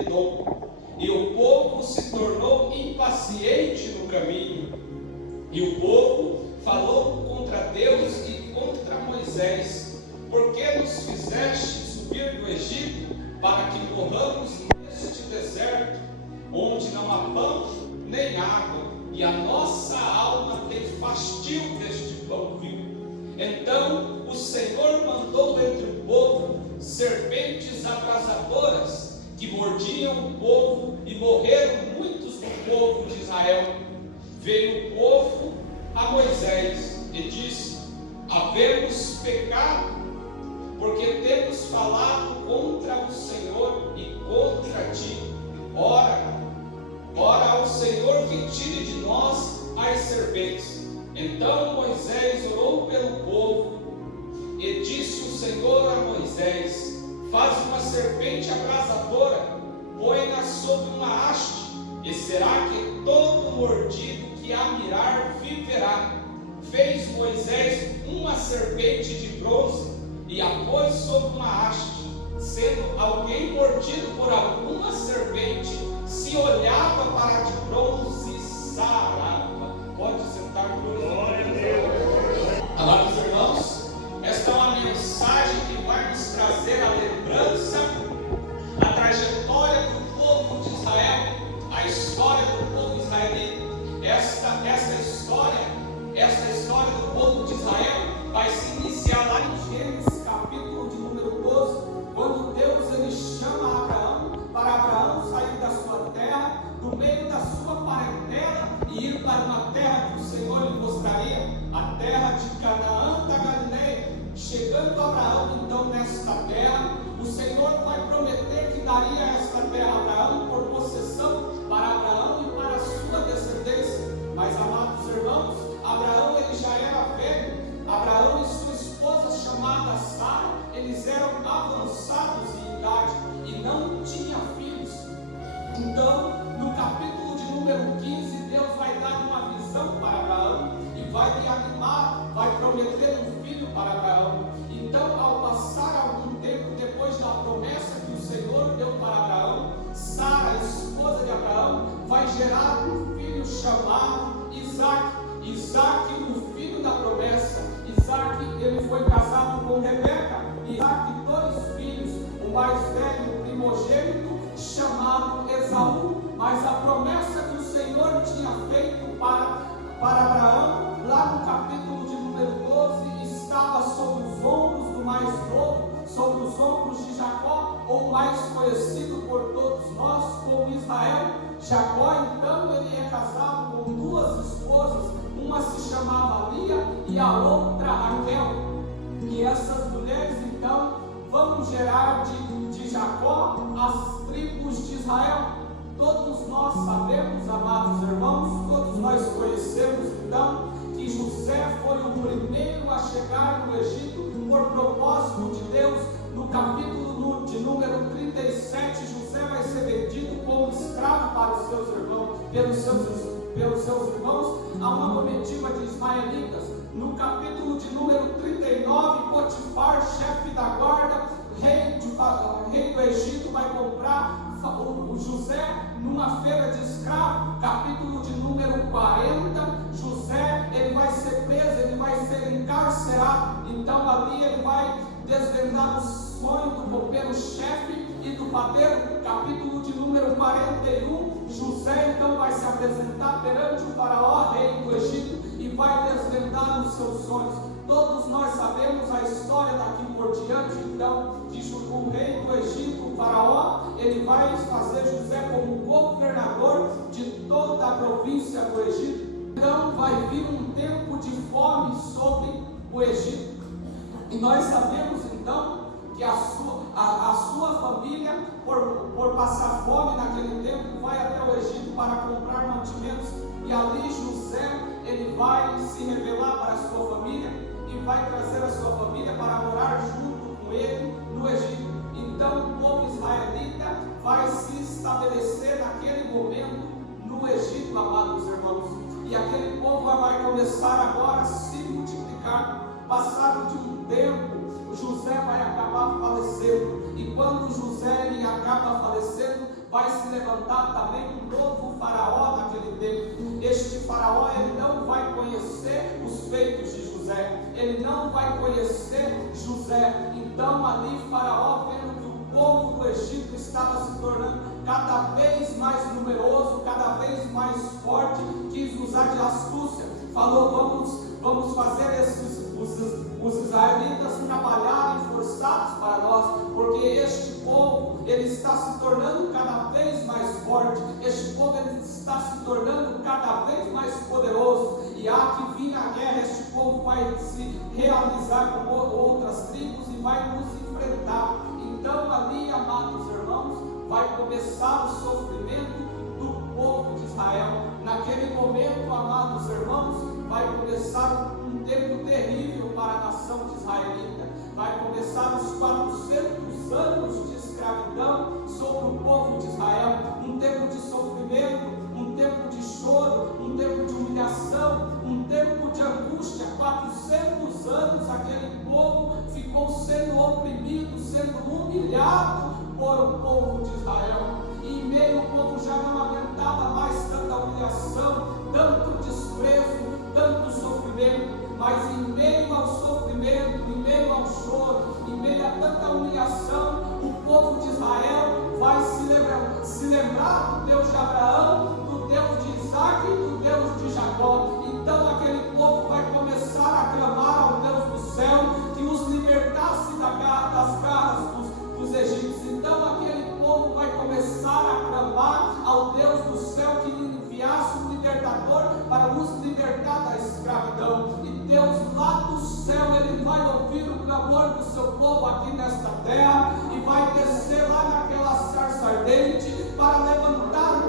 Edom. E o povo se tornou impaciente no caminho. E o povo falou contra Deus e contra Moisés: por que nos fizeste subir do Egito para que morramos neste deserto, onde não há pão nem água, e a nossa alma tem fastio deste pão vivo? Então o Senhor mandou entre o povo serpentes abrasadoras, que mordiam o povo, e morreram muitos do povo de Israel. Veio o povo a Moisés e disse: havemos pecado, porque temos falado contra o Senhor e contra ti. Ora ao Senhor que tire de nós as serpentes. Então Moisés orou pelo povo, e disse o Senhor a Moisés: faz uma serpente abrasadora, põe-na sobre uma haste, e será que todo mordido que a mirar viverá. Fez Moisés uma serpente de bronze e a pôs sobre uma haste. Sendo alguém mordido por alguma serpente, se olhava para a de bronze e sarava. Pode sentar, glória a Deus. Amados irmãos, esta é uma mensagem que vai nos trazer a lembrança, a trajetória do povo de Israel, a história do povo israelita. Esta história do povo de Israel vai se iniciar lá em Gênesis, capítulo de número 12, quando Deus ele chama Abraão, para Abraão sair da sua terra, do meio da sua parentela, e ir para uma terra que o Senhor lhe mostraria, a terra de Canaã da Galileia. Chegando Abraão então nesta terra, o Senhor vai prometer que daria esta terra a Abraão por possessão para Abraão e para a sua descendência. Mas, amados irmãos, Abraão ele já era velho. Abraão e sua esposa chamada Sara, eles eram avançados em idade e não tinham filhos. Então, no capítulo de número 15, Deus vai dar uma visão para Abraão e vai lhe animar, vai prometer um filho para Abraão. Então, ao passar algum tempo depois da promessa que o Senhor deu para Abraão, Sara, esposa de Abraão, vai gerar um filho chamado Isaac. Isaac, o filho da promessa. Isaac, ele foi casado com Rebeca. Isaac, dois filhos, o mais velho, o primogênito, chamado Esaú. Mas a promessa que o Senhor tinha feito para Abraão, lá no capítulo de número 12, estava sobre os ombros do mais novo, sobre os ombros de Jacó, ou mais conhecido por todos nós como Israel. Jacó, então, ele é casado com duas esposas, uma se chamava Lia e a outra Raquel. E essas mulheres, então, vão gerar de Jacó as tribos de Israel. Todos nós sabemos, amados irmãos, todos nós conhecemos, então, que José foi o primeiro a chegar no Egito por propósito de Deus. No capítulo de número 37, José vai ser vendido como escravo para os seus irmãos, pelos seus irmãos, a uma comitiva de ismaelitas. No capítulo de número 39, Potifar, chefe da guarda, rei do Egito, vai comprar o José numa feira de escravo. Capítulo de número 40, José ele vai ser preso, ele vai ser encarcerado. Então ali ele vai desvendar o sonho do copeiro-chefe e do padeiro. Capítulo de número 41, José então vai se apresentar perante o faraó, rei do Egito, e vai desvendar os seus sonhos. Todos nós sabemos a história daqui por diante. Então, o rei do Egito, o faraó, ele vai fazer José como governador de toda a província do Egito. Então vai vir um tempo de fome sobre o Egito. E nós sabemos então que a sua família, por passar fome naquele tempo, vai até o Egito para comprar mantimentos. E ali José, ele vai se revelar para a sua família e vai trazer a sua família para morar junto com ele no Egito. Então o povo israelita vai se estabelecer naquele momento no Egito, amados irmãos. E aquele povo vai começar agora a se multiplicar. Passado de um tempo, José vai acabar falecendo. E quando José ele acaba falecendo, vai se levantar também um novo faraó naquele tempo. Este faraó, ele não vai conhecer os feitos de José, ele não vai conhecer José. Então ali faraó, vendo que o povo do Egito estava se tornando cada vez mais numeroso, cada vez mais forte, quis usar de astúcia, falou: vamos fazer os israelitas trabalharem forçados para nós, porque este povo, ele está se tornando cada vez mais forte, este povo, ele está se tornando cada vez mais poderoso, e há que vir a guerra, este povo vai se realizar com outras tribos e vai nos enfrentar. Então ali, amados irmãos, vai começar o sofrimento do povo de Israel. Naquele momento, amados irmãos, vai começar um tempo terrível para a nação de israelita. Vai começar os 400 anos de escravidão sobre o povo de Israel. Um tempo de sofrimento, um tempo de choro, um tempo de humilhação, um tempo de angústia. 400 anos aquele povo ficou sendo oprimido, sendo humilhado por o povo de Israel. E em meio o povo já não aguentava mais tanta humilhação, tanto desprezo, tanto sofrimento. Mas em meio ao sofrimento, em meio ao choro, em meio a tanta humilhação, o povo de Israel vai se lembrar do Deus de Abraão, do Deus de Isaac e do Deus de Jacó. Então aquele povo vai começar a clamar ao Deus do céu que os libertasse das garras dos egípcios. Então aquele povo vai começar a clamar ao Deus do céu que enviasse um libertador para nos libertar da escravidão. E Deus lá do céu, ele vai ouvir o clamor do seu povo aqui nesta terra e vai descer lá naquela sarça ardente para levantar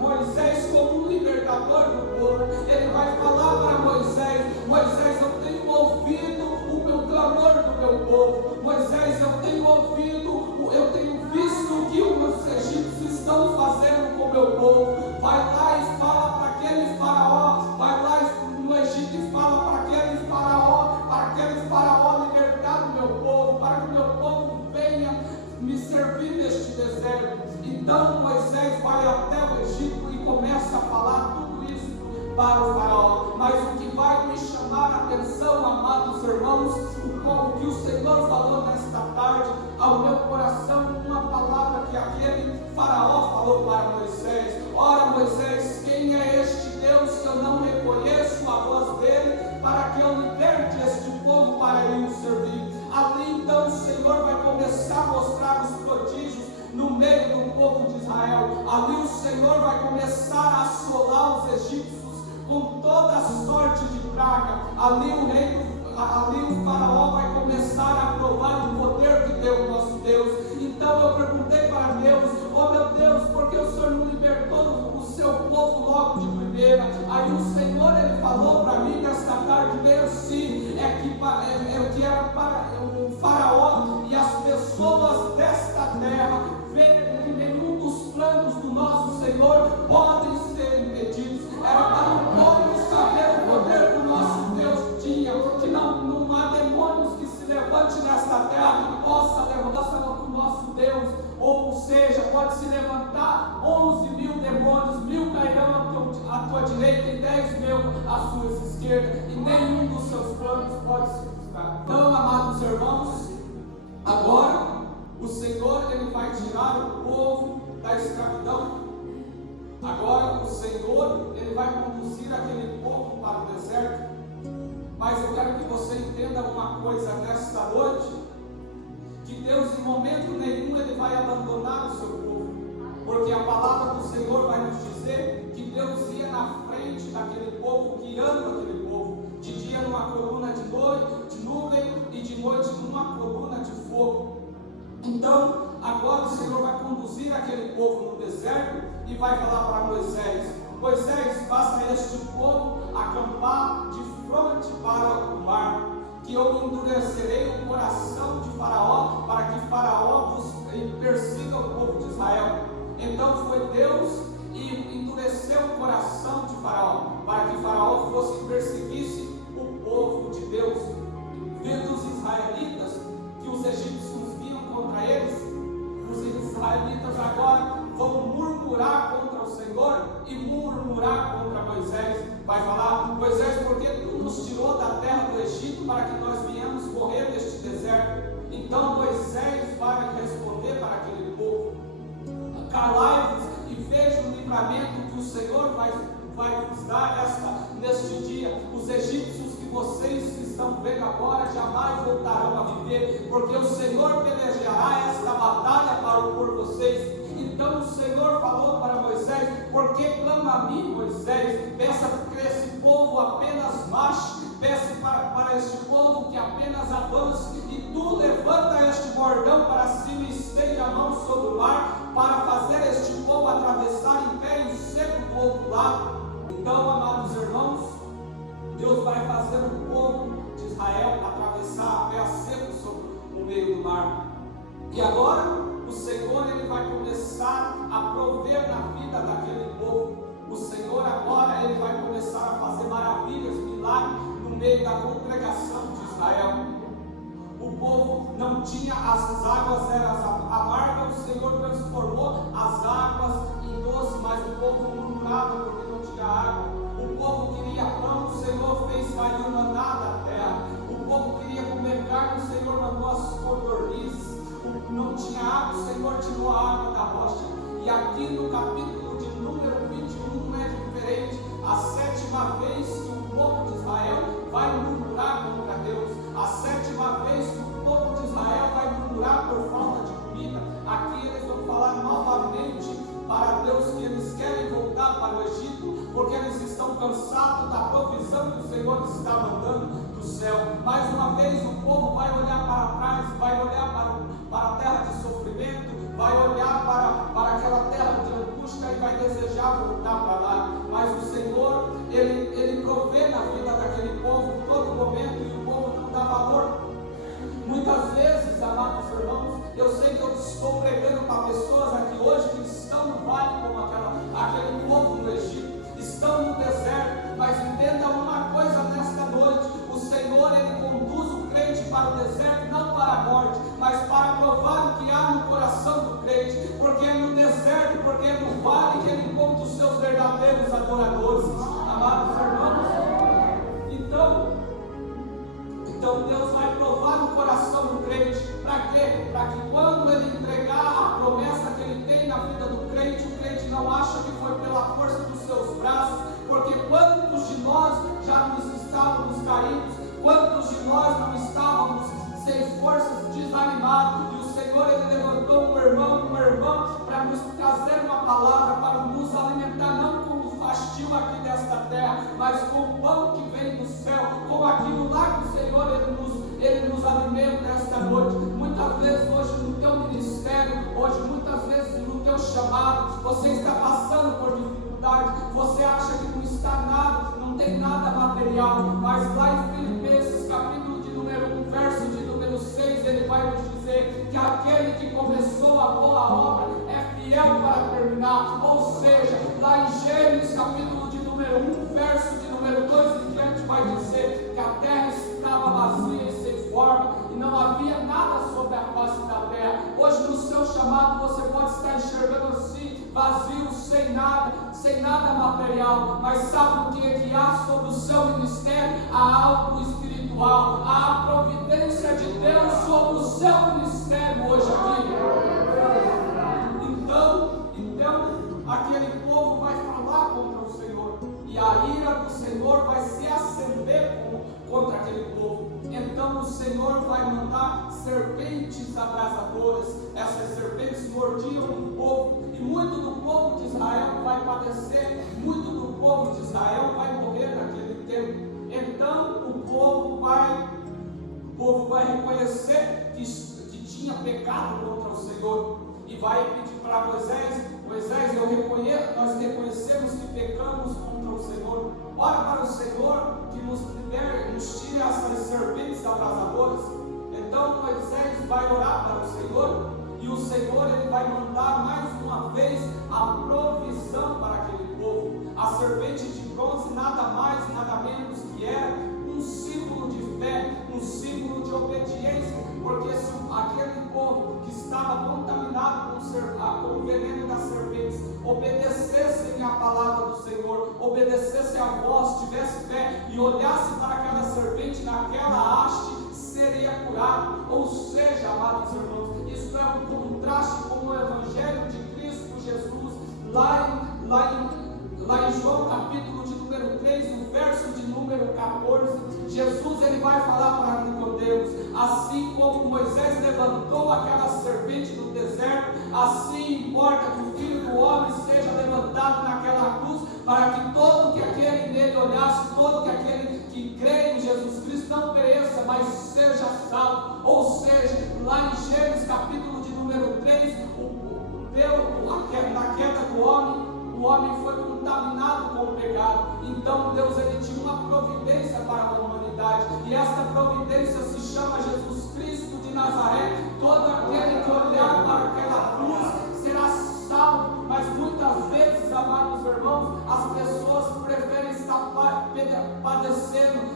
Moisés como um libertador do povo. Ele vai falar para Moisés: Moisés, eu tenho ouvido o meu clamor do meu povo. Moisés, eu tenho visto o que os egípcios estão fazendo com o meu povo. Vai lá e fala para aquele faraó, vai lá no Egito e fala para aquele faraó libertar o meu povo, para que o meu povo venha me servir neste deserto. Então Moisés vai até o Egito e começa a falar tudo isso para o faraó. Mas o que vai me chamar a atenção, amados irmãos, o que o Senhor falou nesta tarde ao meu coração, uma palavra que aquele faraó falou para Moisés: ora, Moisés, quem é este Deus que eu não reconheço a voz dele, para que eu liberte este povo para eu o servir? Ali então o Senhor vai começar a mostrar os prodígios no meio do povo de Israel. Ali o Senhor vai começar a assolar os egípcios com toda a sorte de praga. Ali o faraó vai começar a provar o poder de Deus, nosso Deus. Então eu perguntei para Deus: oh meu Deus, por que o Senhor não libertou o seu povo logo de primeira? Aí o Senhor, ele falou para mim nesta tarde bem assim: que era para o faraó e as pessoas desta terra verem que nenhum dos planos do nosso Senhor podem ser impedidos. Era para o povo saber o poder que o nosso Deus tinha, que não há demônios que se levante nesta terra que possa levantar o nosso Deus. Ou seja, pode se levantar 11.000 demônios, 1.000 cairão à tua direita e 10.000 à sua esquerda, e nenhum dos seus planos pode se frustrar. Então, amados irmãos, agora o Senhor, ele vai tirar o povo da escravidão. Agora o Senhor, ele vai conduzir aquele povo para o deserto. Mas eu quero que você entenda uma coisa nesta noite: que Deus em momento nenhum ele vai abandonar o seu povo, porque a palavra do Senhor vai nos dizer que Deus ia na frente daquele povo, guiando aquele povo, de dia numa coluna de nuvem e de noite numa coluna de fogo. Então agora o Senhor vai conduzir aquele povo no deserto e vai falar para Moisés: Moisés, faça este povo acampar de fronte para o mar, que eu endurecerei o coração de Faraó, para que Faraó persiga o povo de Israel. Então foi Deus e endureceu o coração de Faraó, para que Faraó fosse e perseguisse o povo de Deus. Vendo os israelitas que os egípcios vinham contra eles, os israelitas agora vão livramento que o Senhor vai nos dar neste dia. Os egípcios que vocês estão vendo agora jamais voltarão a viver, porque o Senhor pelejará esta batalha por vocês. Então o Senhor falou para Moisés: porque clama a mim, Moisés? Peça que esse povo apenas marche, peça para este povo que apenas avance, e tu levanta este bordão para cima e estende a mão sobre o mar, para fazer este povo atravessar em pé e seco do outro lado. Então, amados irmãos, Deus vai fazer o povo de Israel atravessar a pé seco no meio do mar. E agora o Senhor ele vai começar a prover na vida daquele povo. O Senhor agora ele vai começar a fazer maravilhas, milagres no meio da congregação de Israel. O povo não tinha, as águas eram amargas, o Senhor transformou as águas em doce, mas o povo murmurava porque não tinha água. O povo queria pão, o Senhor fez cair o maná da terra. O povo queria comer carne, o Senhor mandou as codornizes. Não tinha água, o Senhor tirou a água da rocha. E aqui no capítulo de número 21 é diferente. A sétima vez que o povo de Israel vai murmurar contra Deus. A sétima vez que o povo de Israel vai murmurar por falta de comida. Aqui eles vão falar novamente para Deus que eles querem voltar para o Egito, porque eles estão cansados da provisão que o Senhor está mandando do céu. Mais uma vez o povo vai olhar para trás, vai olhar para a terra de sofrimento, vai olhar para aquela terra de angústia e vai desejar voltar para lá. Mas o Senhor, Ele provê na vida daquele povo em todo momento, e o povo não dá valor. Muitas vezes, amados irmãos, eu sei que eu estou pregando para pessoas aqui hoje que estão no vale como aquele povo no Egito, estão no deserto, mas entenda uma coisa nesta noite: o Senhor ele conduz o crente para o deserto, não para a morte, mas para provar o que há no coração do crente, porque é no deserto, porque é no vale que ele encontra os seus verdadeiros adoradores. Amados irmãos, então Deus vai provar no coração do crente. Para quê? Para que quando ele entregar a promessa que ele tem na vida do crente, o crente não acha que foi pela força dos seus braços, porque quantos de nós já nos estávamos caídos, quantos de nós não estávamos sem forças, desanimados, e o Senhor ele levantou um irmão, uma irmã, para nos trazer uma palavra, para nos alimentar, não com o fastio aqui desta terra, mas com o pão que vem do céu, com aquilo lá que o Senhor ele nos alimenta esta noite. Muitas vezes hoje no teu ministério, hoje muitas vezes no teu chamado, você está passando por dificuldade, você acha que não está nada, não tem nada material, mas lá em Filipenses capítulo de número 1, verso de número 6, ele vai nos dizer que aquele que começou a boa obra é fiel para terminar. Ou seja, lá em Gênesis capítulo de número 1, verso de número 2 em diante, vai dizer que a terra estava vazia e sem forma, e não havia nada sobre a face da terra. Hoje no seu chamado você pode estar enxergando assim, vazio, sem nada material, mas sabe o que é que há sobre o seu ministério? Há algo espiritual, há a providência de Deus sobre o seu ministério hoje aqui. Então aquele povo vai falar contra o Senhor, e a ira do Senhor vai se acender contra aquele povo. Então o Senhor vai mandar serpentes abrasadoras. Essas serpentes mordiam o povo, e muito do povo de Israel vai padecer, muito do povo de Israel vai morrer naquele tempo. Então o povo vai reconhecer que tinha pecado contra o Senhor, e vai pedir para Moisés: nós reconhecemos que pecamos contra o Senhor. Ora para o Senhor que nos libere, nos tire essas serpentes abrasadoras. Então Moisés vai orar para o Senhor, e o Senhor ele vai mandar mais uma vez a provisão para aquele povo. A serpente de bronze nada mais, nada menos que era um símbolo de fé, um símbolo de obediência, porque se aquele povo que estava contaminado com o veneno das serpentes obedecessem à palavra do Senhor, obedecessem à voz, tivesse fé e olhasse para aquela serpente, naquela haste seria curado. Ou seja, amados irmãos, isso é um contraste com o Evangelho de Cristo Jesus. Lá em que aquele que crê em Jesus Cristo não pereça, mas seja salvo. Ou seja, lá em Gênesis capítulo de número 3, na queda do homem, o homem foi contaminado com o pecado. Então Deus ele tinha uma providência para a humanidade, e esta providência se chama Jesus Cristo de Nazaré. Todo aquele que olhar para aquela cruz será salvo. Mas muitas vezes, amados irmãos, as pessoas preferem estar padecendo,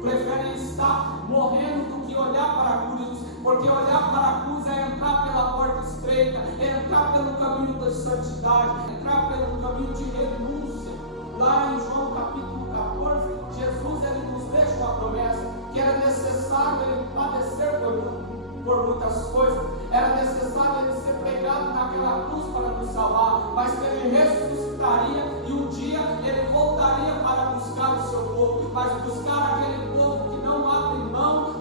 preferem estar morrendo do que olhar para a cruz, porque olhar para a cruz é entrar pela porta estreita, é entrar pelo caminho da santidade, entrar pelo caminho de renúncia. Lá em João capítulo 14, Jesus ele nos deixa uma promessa, que era necessário ele padecer por muitas coisas, era necessário ele ser pregado naquela cruz para nos salvar, mas que ele ressuscitaria e um dia ele voltaria para buscar o seu povo, mas buscar aquele povo que não abre mão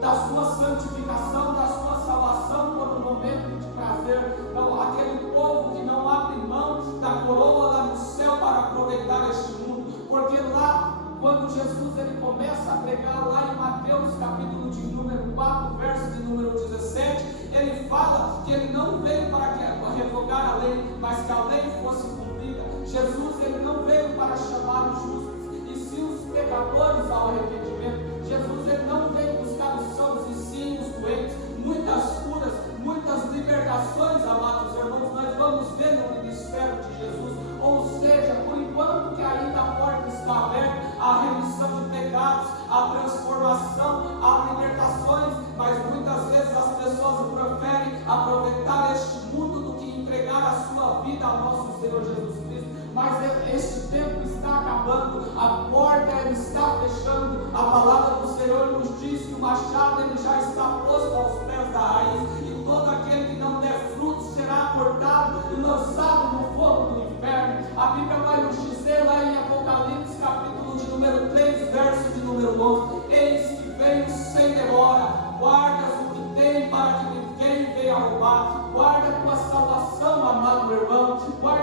da sua santificação, da sua salvação por um momento de prazer. Não, aquele povo que não abre mão da coroa lá no céu para aproveitar este mundo, porque lá quando Jesus ele começa a pregar lá em Mateus capítulo de número 4, verso de número 17, ele fala que ele não veio para revogar a lei, mas que a lei fosse cumprida. Jesus ele não veio para chamar os justos, e sim os pecadores ao arrependimento. Jesus ele não veio buscar os sãos e sim os doentes. Muitas curas, muitas libertações, amados irmãos, nós vamos ver no ministério de Jesus. Ou seja, por enquanto que ainda a porta está aberta, a remissão de pecados, a transformação, a libertações, mas muitas vezes as pessoas preferem aproveitar este mundo do que entregar a sua vida ao nosso Senhor Jesus Cristo. Mas este tempo está acabando, a porta está fechando, a palavra do Senhor nos diz que o machado ele já está posto aos pés da raiz, e todo aquele que não der fruto será cortado e lançado no fogo do inferno. A Bíblia vai nos dizer lá em Apocalipse capítulo de número 3, verso de número 11: eis que venho sem demora, guardas o que tem para que ninguém venha roubar. Guarda a tua salvação, amado irmão, guarda